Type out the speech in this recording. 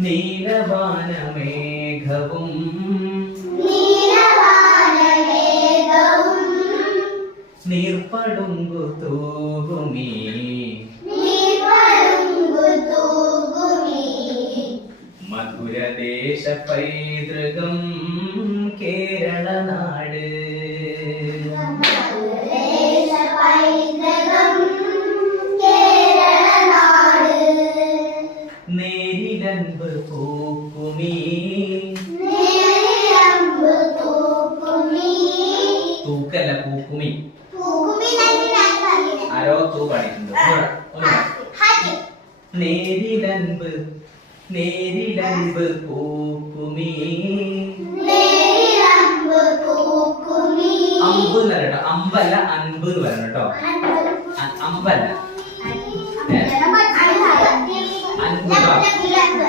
നീലവാനമേഘവും നീർപ്പടുങ്കു തൂകുമീ മധുരദേശ പൈതൃകം കേരളനാട് നേരിലൻപ് പൂക്കുമീ തൂക്കല്ല പൂക്കുമി ആരോ തൂ പാടിയിട്ടുണ്ട് നേരിലൻപ് പൂക്കുമീ അമ്പ് എന്ന് പറയട്ടോ അമ്പല്ല അൻപ് എന്ന് പറയണം കേട്ടോ അമ്പല്ല അൻപ്